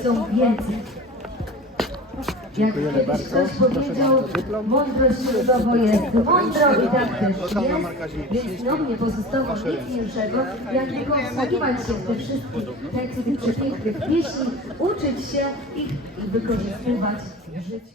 chcą więcej. Jak kiedyś ktoś powiedział, mądrość ludowo jest mądro i tak też jest, więc no nie pozostało nic inszego, jak tylko wsłuchiwać się w te wszystkie teksty przepięknych pieśni, uczyć się ich i wykorzystywać w życiu.